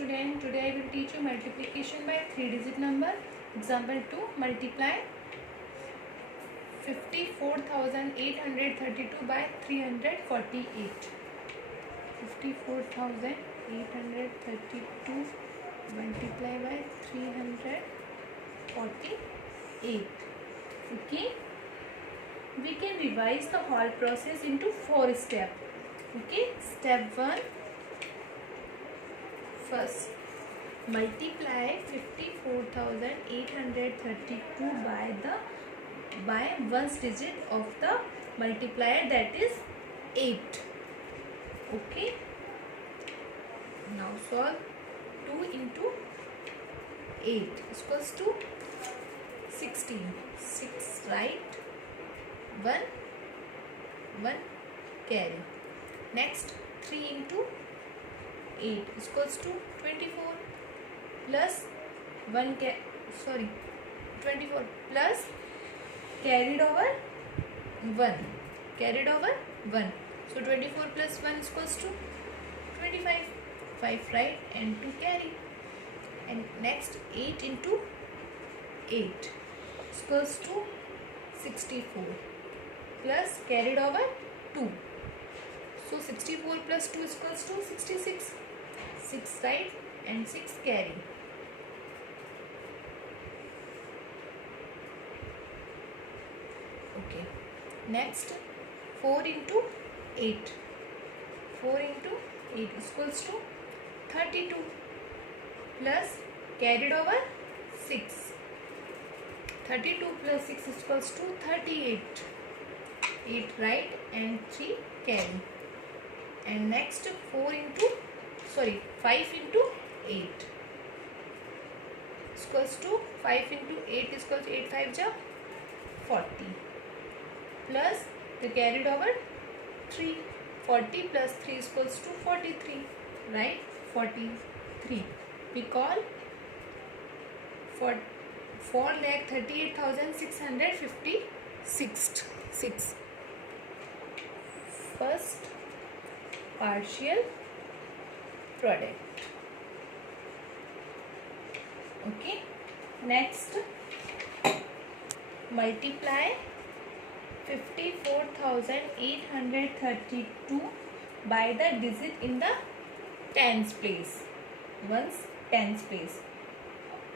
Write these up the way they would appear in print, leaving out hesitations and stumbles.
student, today I will teach you multiplication by 3-digit number. Example 2, multiply 54,832 by 348. 54,832 multiply by 348. Okay, we can revise the whole process into 4 steps. Okay, step 1. First, multiply 54,832 by ones digit of the multiplier, that is 8. Okay, now solve. 2 into 8 is equals to 16. 6 right, 1 carry. Next, 3 into 8 is equals to 24 plus 24 plus carried over 1. So 24 plus 1 is equals to 25. 5 right and 2 carry. And next, 8 into 8 is equals to 64 plus carried over 2. So 64 plus 2 is equals to 66. 6 right and 6 carry. Okay. Next, 4 into 8. 4 into 8 is equals to 32 plus carried over 6. 32 plus 6 is equals to 38. 8 right and 3 carry. And next, 5 into 8 is equals to 5 into 8 is equals to 8 5 ja 40 plus the carried over 3. 40 plus 3 is equals to 43 right, 43. We call 4,38,656. First partial product. Okay, next, multiply 54,832 by the digit in the tens place. Once tens place.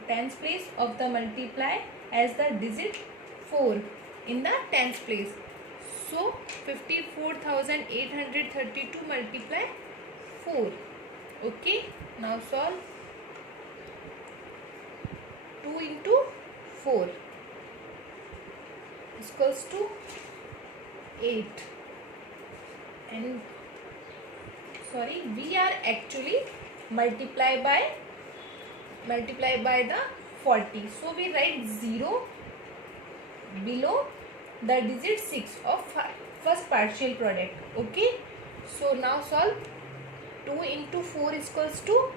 Tens place of the multiply as the digit 4 in the tens place. So 54,832 multiply 4. Okay, now solve. 2 into 4 is equals to 8. And we are actually multiply by the 40. So we write 0 below the digit 6 of first partial product. Okay, so now solve. 2 into 4 is equals to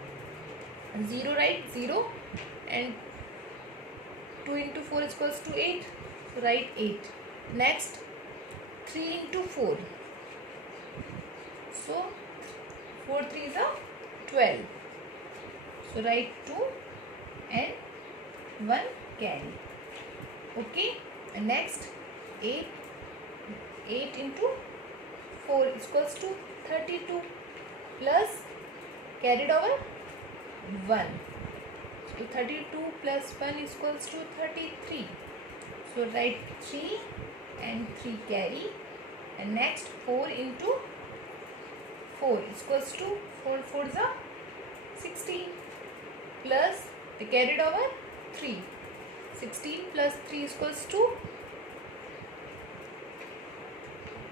0 right, 0, and 2 into 4 is equals to 8. So write 8. Next, 3 into 4. So 4 3 is a 12. So write 2 and 1 carry. Okay, and next, 8 into 4 is equals to 32 plus carried over 1. So 32 plus 1 is equals to 33. So write 3 and 3 carry. And next, 4 into 4 is equals to 4 4 is a 16 plus the carried over 3. 16 plus 3 is equals to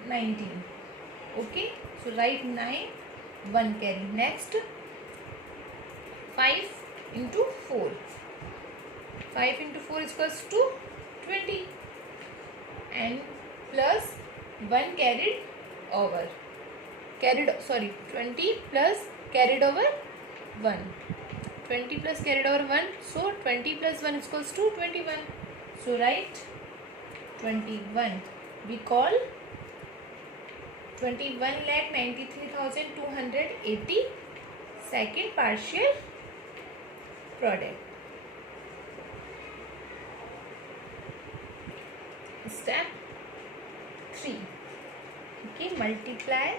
19. Okay, so write 9, 1 carry. Next, 5 into 4. 5 into 4 is equals to 20. And plus 1 carried over. 20 plus carried over 1. 20 plus carried over 1. So 20 plus 1 is equals to 21. So write 21. We call 21,93,280 second partial product. Step 3. Okay, multiply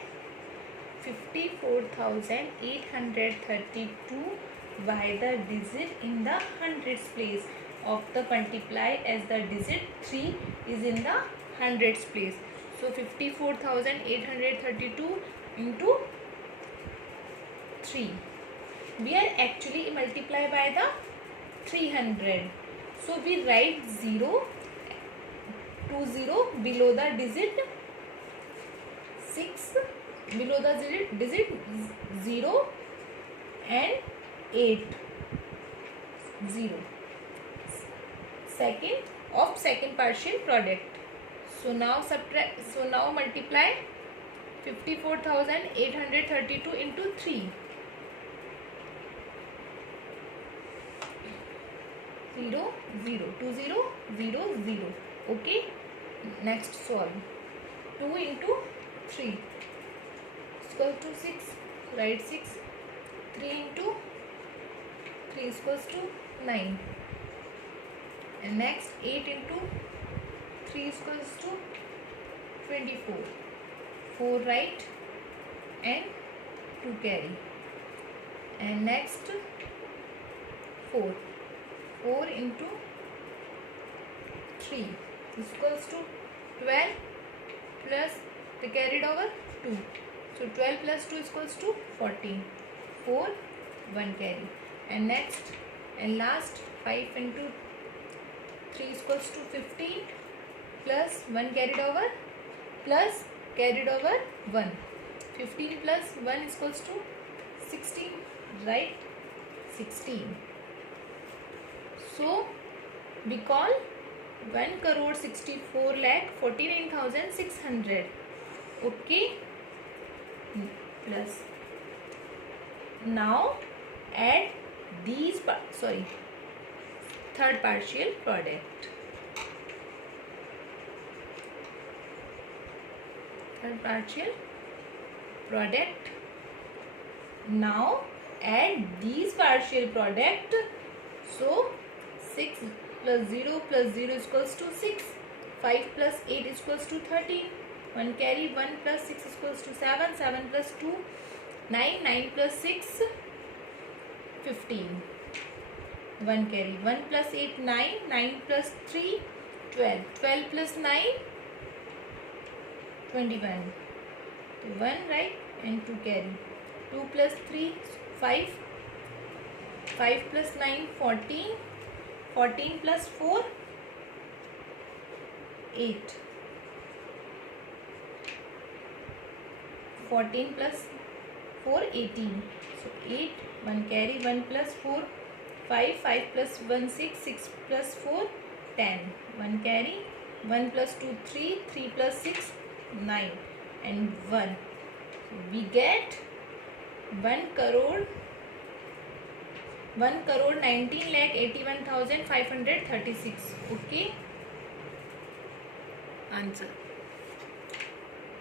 54,832 by the digit in the hundreds place of the multiply, as the digit 3 is in the hundreds place. So 54,832 into 3. We are actually multiply by the 300. So we write 0 below the digit 6, below the digit 0 and 8, 0. Second partial product. So now multiply 54,832 into 3. 0, 0, 2 0, 0, 0. Okay. Next solve. 2 into 3 is equal to 6. Write 6. 3 into 3 is equal to 9. And next 8 into 3 is equal to 24. 4 write and 2 carry. And next 4. 4 into 3 is equals to 12 plus the carried over 2. So 12 plus 2 is equals to 14. 4, 1 carry. And next and last 5 into 3 is equals to 15 plus 1 carried over plus carried over 1. 15 plus 1 is equals to 16. Right? 16. So we call 1,64,49,600. Okay. Plus now add these third partial product. Third partial product. Now add these partial product. So 6 plus 0 is equals to 6. 5 plus 8 is equals to 13. 1 carry. 1 plus 6 is equals to 7. 7 plus 2, 9. 9 plus 6, 15. 1 carry. 1 plus 8, 9. 9 plus 3, 12. 12 plus 9, 21. 1 right and 2 carry. 2 plus 3, 5. 5 plus 9, 14. 14 plus 4, 8. 14 plus 4, 18. So 8, 1 carry. 1 plus 4, 5. 5 plus 1, 6. 6 plus 4, 10. 1 carry. 1 plus 2, 3. 3 plus 6, 9. And 1. We get 1,19,81,536. Okay. Answer.